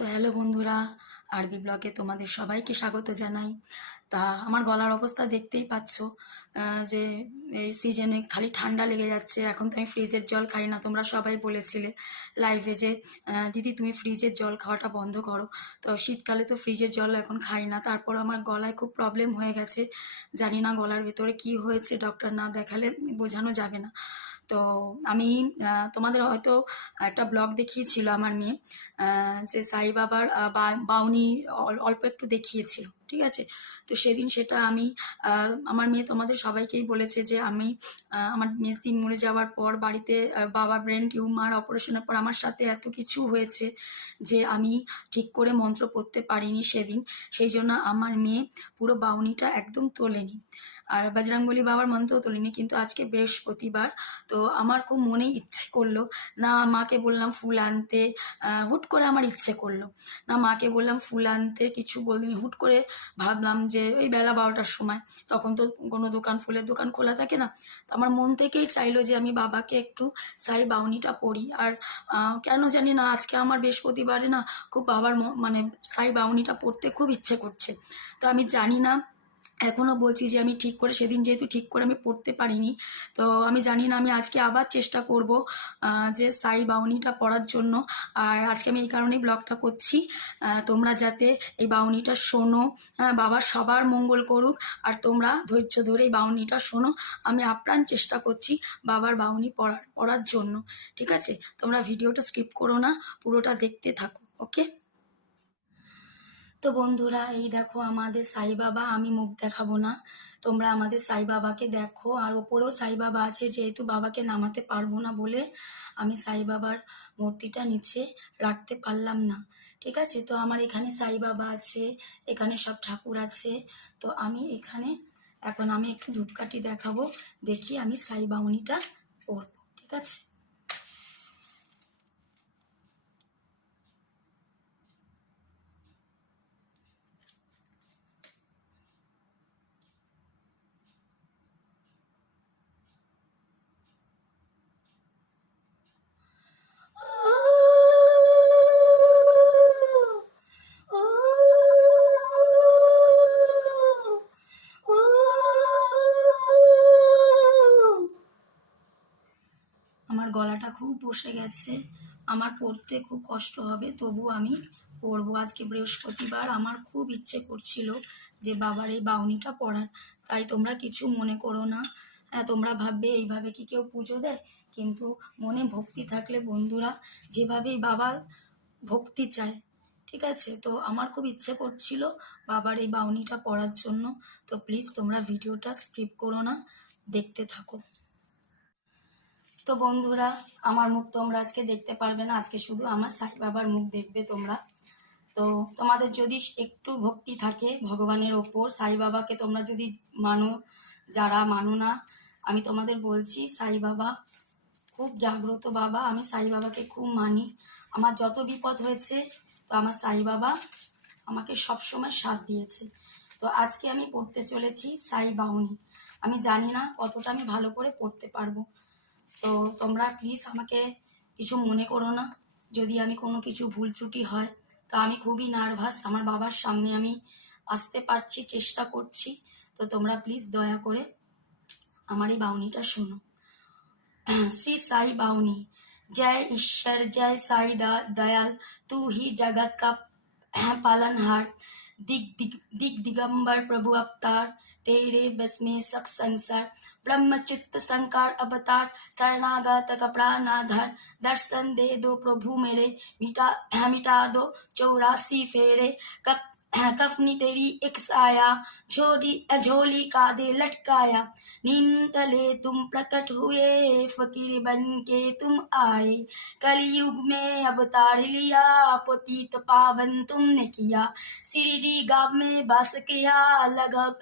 তো হ্যালো বন্ধুরা, আরবি ব্লগে তোমাদের সবাইকে স্বাগত জানাই। তা আমার গলার অবস্থা দেখতেই পাচ্ছ, যে এই সিজনে খালি ঠান্ডা লেগে যাচ্ছে। এখন তো আমি ফ্রিজের জল খাই না, তোমরা সবাই বলেছিলে লাইভে যে দিদি তুমি ফ্রিজের জল খাওয়াটা বন্ধ করো। তো শীতকালে তো ফ্রিজের জল এখন খাই না, তারপর আমার গলায় খুব প্রবলেম হয়ে গেছে। জানি না গলার ভেতরে কি হয়েছে, ডক্টর না দেখালে বোঝানো যাবে না। তো আমি তোমাদের হয়তো একটা ব্লগ দেখিয়েছিল আমার মেয়ে, যে সাই বাবার বাউনি অল্প একটু দেখিয়েছিল, ঠিক আছে। তো সেদিন সেটা আমি আমার মেয়ে তোমাদের সবাইকেই বলেছে যে আমি আমার মেজদি মরে যাওয়ার পর বাড়িতে বাবার ব্রেন টিউমার অপারেশনের পর আমার সাথে এত কিছু হয়েছে যে আমি ঠিক করে মন্ত্র পড়তে পারিনি সেদিন। সেই জন্য আমার মেয়ে পুরো বাউনিটা একদম তোলেনি, আর বজরংবলী বাবার মন্ত্রও তোলেনি। কিন্তু আজকে বৃহস্পতিবার, তো আমার খুব মনে ইচ্ছে করলো, না মাকে বললাম ফুল আনতে, হুট করে আমার ইচ্ছে করলো, না মাকে বললাম ফুল আনতে, কিছু বলিনি, হুট করে ভাবলাম যে ওই বেলা 12টার সময়, তখন তো কোনো দোকান, ফুলের দোকান খোলা থাকে না। তো আমার মন থেকেই চাইলো যে আমি বাবাকে একটু সাই বাউনিটা পরি। আর কেন জানি না আজকে আমার বৃহস্পতিবারে না খুব বাবার মানে সাই বাউনিটা পরতে খুব ইচ্ছে করছে। তো আমি জানি না, এখনও বলছি যে আমি ঠিক করে, সেদিন যেহেতু ঠিক করে আমি পড়তে পারিনি, তো আমি জানি না, আমি আজকে আবার চেষ্টা করব যে সাই বাউনিটা পরার জন্য। আর আজকে আমি এই কারণেই ব্লগটা করছি, তোমরা যাতে এই বাউনিটা শোনো। বাবা সবার মঙ্গল করুক, আর তোমরা ধৈর্য ধরে এই বাউনিটা শোনো। আমি আপ্রাণ চেষ্টা করছি বাবার বাউনি পড়ার জন্য, ঠিক আছে। তোমরা ভিডিওটা স্কিপ করো না, পুরোটা দেখতে থাকো, ওকে। তো বন্ধুরা, এই দেখো আমাদের সাই বাবা, আমি মুখ দেখাবো না, তোমরা আমাদের সাই বাবাকে দেখো। আর ওপরেও সাই বাবা আছে, যেহেতু বাবাকে নামাতে পারবো না বলে আমি সাই বাবার মূর্তিটা নিচে রাখতে পারলাম না, ঠিক আছে। তো আমার এখানে সাই বাবা আছে, এখানে সব ঠাকুর আছে। তো আমি এখানে এখন আমি একটু ধূপকাঠি দেখাবো, দেখি আমি সাই বাউনিটা পরবো, ঠিক আছে। আমার গলাটা খুব বসে গেছে, আমার পড়তে খুব কষ্ট হবে, তবু আমি পড়বো। আজকে বৃহস্পতিবার, আমার খুব ইচ্ছে করছিল যে বাবার এই বাউনিটা পড়ার। তাই তোমরা কিছু মনে করো না। হ্যাঁ, তোমরা ভাববে এইভাবে কি কেউ পুজো দেয়, কিন্তু মনে ভক্তি থাকলে বন্ধুরা যেভাবেই বাবার ভক্তি চায়, ঠিক আছে। তো আমার খুব ইচ্ছে করছিল বাবার এই বাউনিটা পড়ার জন্য। তো প্লিজ তোমরা ভিডিওটা স্কিপ করো না, দেখতে থাকো। তো বন্ধুরা, আমার মুখ তোমরা আজকে দেখতে পারবে না, আজকে শুধু আমার সাই বাবার মুখ দেখবে তোমরা। তো তোমাদের যদি একটু ভক্তি থাকে ভগবানের ওপর, সাই বাবাকে তোমরা যদি মানো, যারা মানো না, আমি তোমাদের বলছি সাই বাবা খুব জাগ্রত বাবা। আমি সাই বাবাকে খুব মানি, আমার যত বিপদ হয়েছে, তো আমার সাই বাবা আমাকে সব সময় সাথ দিয়েছে। তো আজকে আমি পড়তে চলেছি সাই বাউনি। আমি জানি না কতটা আমি ভালো করে পড়তে পারবো, তো তোমরা প্লিজ আমাকে কিছু মনে করো না যদি আমি কোনো কিছু ভুল ত্রুটি হয়। তো আমি খুবই নার্ভাস, আমার বাবার সামনে আমি আসতে পারছি, চেষ্টা করছি। তো তোমরা প্লিজ দয়া করে আমার এই বাউনিটা শোনো। श्री साई बाउनी। जय ईश्वर, जय साई दयाल, तू ही जगत का पालनहार, दिग दिगंबर प्रभु अवतार, तेरे बस में सब संसार, ब्रह्म चित्त संकार अवतार, शरणागत का प्राणाधार, दर्शन दे दो प्रभु मेरे, मिटा दो 84 फेरे, कफनी तेरी एक साया, झोली का दे लटकाया, नीम तले तुम प्रकट हुए, फकीर बन के तुम आए, कलयुग में अवतार लिया, पतित पावन तुमने किया, शिरडी गांव में बस किया,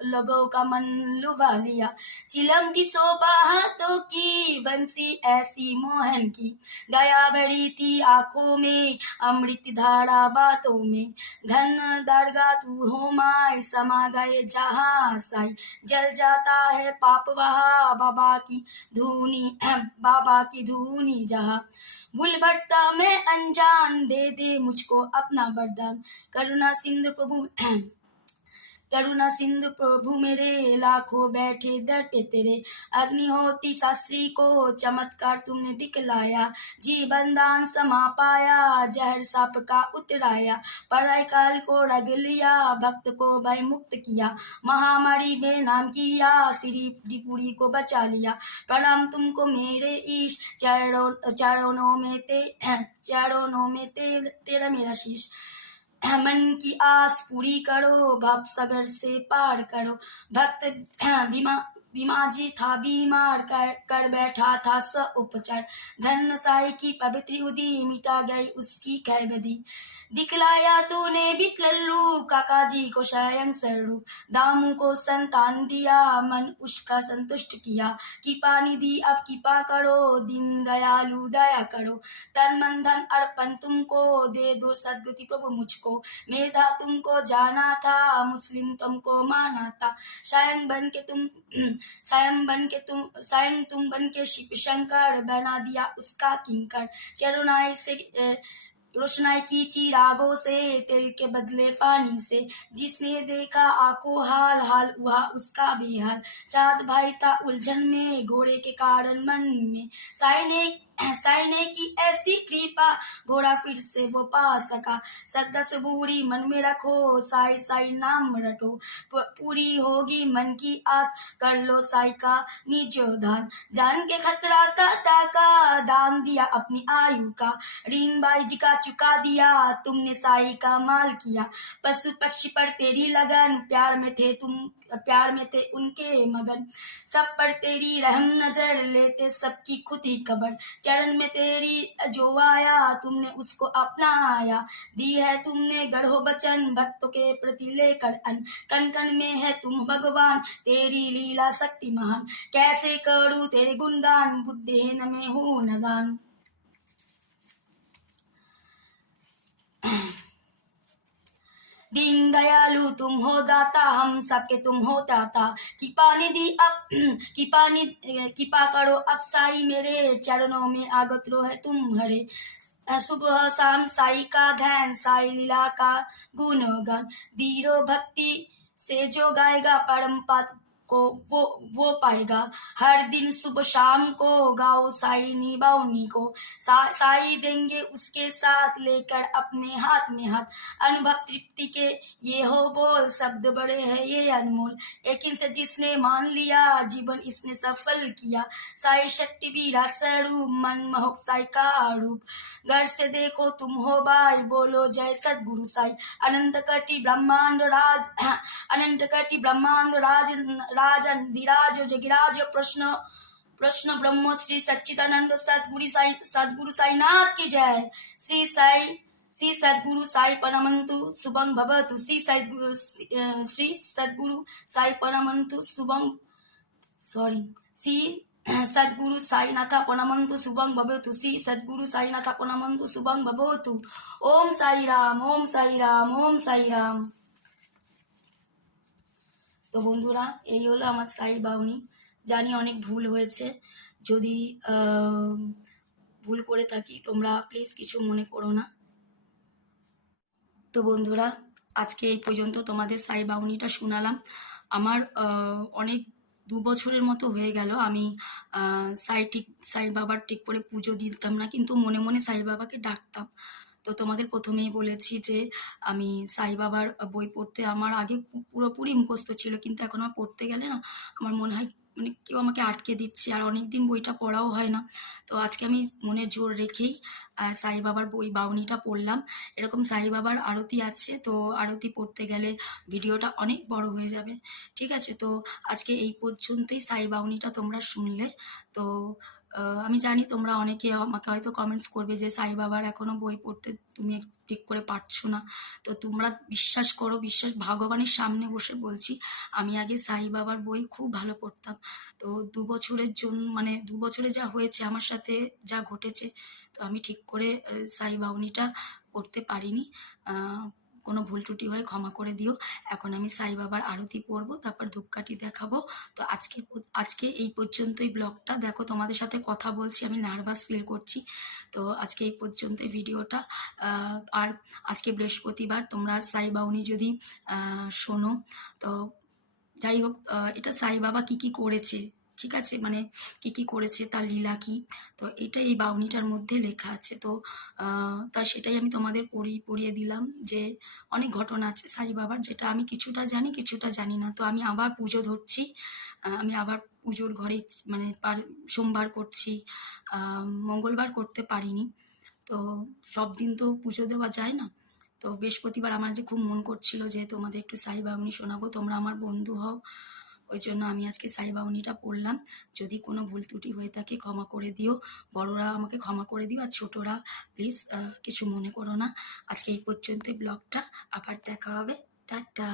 लोगों का मन लुभा लिया, चिलम की शोभा हाथों की, बंसी ऐसी मोहन की, दया भरी थी आंखों में, अमृत धारा बातों में, धन दरगाह लगा तू हो माय, समा गए जहाँ साई, जल जाता है पाप वहाँ, बाबा की धूनी जहाँ। भूल भटता मैं अनजान, दे दे मुझको अपना वरदान। करुणा सिंधु प्रभु मेरे, लाखों बैठे दर पे तेरे। अग्निहोत्री शास्त्री को चमत्कार तुमने दिखलाया, जीवन दान समा पाया, जहर साप का उतराया। पराई काल को रग लिया, भक्त को भय मुक्त किया, महामारी में नाम किया, श्री त्रिपुरी को बचा लिया। प्रणाम तुमको मेरे ईश, चरणों में तेरा मेरा शीश। मन की आस पूरी करो, भव सागर से पार करो। भक्त भीमाजी था बीमार, कर बैठा था स उपचार। धन साई की पवित्र उदी, मिटा गई उसकी कैबदी। दिखलाया तूने बिटलल्लू, काका जी को स्वयं स्वरूप। दामू को संतान दिया, मन उसका संतुष्ट किया। कृपा निधि अब कृपा करो, दीन दयालु दया करो। तन मन धन अर्पण तुमको, दे दो सद्गति प्रभु मुझको। मेधा तुमको जाना था, मुस्लिम तुमको माना था। स्वयं तुम बन के शिव शंकर, बना दिया उसका किंकर। रोशनाई की चिरागों से, तेल के बदले पानी से। जिसने देखा आंखों हाल, हाल हुआ उसका बेहाल। चाँद भाई था उलझन में, घोड़े के कारण मन में। साई ने की ऐसी कृपा, घोड़ा फिर से वो पा सका। सदा सबूरी मन में रखो, साई साई नाम रटो। पूरी होगी मन की आस, कर लो साई का निजो दान। जान के खतरा का दान दिया अपनी आयु का। ऋण भाई जी का चुका दिया, तुमने साई का माल किया। पशु पक्षी पर तेरी लगन, प्यार में थे उनके मगन। सब पर तेरी रहम नजर, लेते सबकी खुद ही खबर। चरण में तेरी जो आया, तुमने उसको अपनाया। दी है तुमने गढ़ो बचन, भक्तों के प्रति लेकर अन। कण कण में है तुम भगवान, तेरी लीला शक्ति महान। कैसे करूं तेरे गुणगान, बुद्धिहीन में हूं नदान। दीन दयालु तुम हो दाता, हम सबके तुम हो दाता। कृपा करो अब साई मेरे, चरणों में आगत रो है तुम हरे। सुबह शाम साई का ध्यान, साई लीला का गुणगान। धीरो भक्ति से जो गाएगा, परम पद को वो पाएगा। हर दिन सुबह शाम को गाओ साई निबाउनी को। साई देंगे उसके साथ, लेकर अपने हाथ में हाथ। अनुभव तृप्ति के ये हो बोल, शब्द बड़े हैं ये अनमोल। लेकिन से जिसने मान लिया, जीवन इसने सफल किया। साई शक्ति विराट स्वरूप, मनमोहक साई का रूप। घर से देखो तुम हो भाई, बोलो जय सद्गुरु साई। अनंत कटी ब्रह्मांड राजन धीराज जगिराज प्रश्न ब्रह्म श्री सच्चिदानंद सद्गुरु साईनाथ की जय। श्री सद्गुरु साई परमंतु शुभं भवतु। श्री सद्गुरु साई परमंतु शुभं श्री सद्गुरु साईनाथ परमंतु शुभं भवतु। श्री सद्गुरु साईनाथ परमंतु शुभं भवतु। ओम साई राम, ओम साई राम, ओम साई राम। তো বন্ধুরা, এই হলো আমার সাই বাউনি। জানি অনেক ভুল হয়েছে, যদি ভুল করে থাকি তোমরা প্লিজ কিছু মনে করো না। তো বন্ধুরা, আজকে এই পর্যন্ত তোমাদের সাই বাউনিটা শোনালাম। আমার অনেক 2 বছরের মতো হয়ে গেল আমি সাই বাবার ঠিক করে পুজো দিতাম না, কিন্তু মনে মনে সাই বাবাকে ডাকতাম। তো তোমাদের প্রথমেই বলেছি যে আমি সাই বাবার বই পড়তে আমার আগে পুরোপুরি মুখস্থ ছিল, কিন্তু এখন আমার পড়তে গেলে না আমার মনে হয় মানে কেউ আমাকে আটকে দিচ্ছে, আর অনেকদিন বইটা পড়াও হয় না। তো আজকে আমি মনে জোর রেখেই সাই বাবার বই বাউনিটা পড়লাম। এরকম সাই বাবার আরতি আছে, তো আরতি পড়তে গেলে ভিডিওটা অনেক বড় হয়ে যাবে, ঠিক আছে? তো আজকে এই পর্যন্তই সাই বাউনিটা তোমরা শুনলে। তো আমি জানি তোমরা অনেকে আমাকে হয়তো কমেন্টস করবে যে সাই বাবার এখনো বই পড়তে তুমি ঠিক করে পারছো না। তো তোমরা বিশ্বাস করো, ভগবানের সামনে বসে বলছি, আমি আগে সাই বাবার বই খুব ভালো পড়তাম। তো 2 বছরের জন্য মানে 2 বছরে যা হয়েছে আমার সাথে, যা ঘটেছে, তো আমি ঠিক করে সাই বাউনিটা পড়তে পারিনি। কোনো ভুল ত্রুটি হয়ে ক্ষমা করে দিও। এখন আমি সাই বাবার আরতি পড়বো, তারপর ধূপকাঠি দেখাবো। তো আজকে এই পর্যন্তই ব্লগটা। দেখো তোমাদের সাথে কথা বলছি, আমি নার্ভাস ফিল করছি। তো আজকে এই পর্যন্তই ভিডিওটা। আর আজকে বৃহস্পতিবার, তোমরা সাই বাউনি যদি শোনো, তো যাই হোক, এটা সাই বাবা কি কি করেছে, ঠিক আছে, মানে কি কি করেছে, তার লীলা কি, তো এটা এই বাউনিটার মধ্যে লেখা আছে। তো তা সেটাই আমি তোমাদের পড়িয়ে দিলাম, যে অনেক ঘটনা আছে সাই বাবার, যেটা আমি কিছুটা জানি কিছুটা জানি না। তো আমি আবার পুজো ধরছি, আমি আবার পুজোর ঘরে মানে সোমবার করছি, মঙ্গলবার করতে পারিনি। তো সব দিন তো পুজো দেওয়া যায় না। তো বৃহস্পতিবার আমার যে খুব মন করছিল যে তোমাদের একটু সাই বাউনি শোনাবো, তোমরা আমার বন্ধু হও, ওই জন্য আমি আজকে সাই বাউনিটা পড়লাম। যদি কোনো ভুল ত্রুটি হয়ে থাকে ক্ষমা করে দিও, বড়রা আমাকে ক্ষমা করে দিও, আর ছোটরা প্লিজ কিছু মনে করো না। আজকে এই পর্যন্ত ব্লগটা, আবার দেখা হবে, টাটা।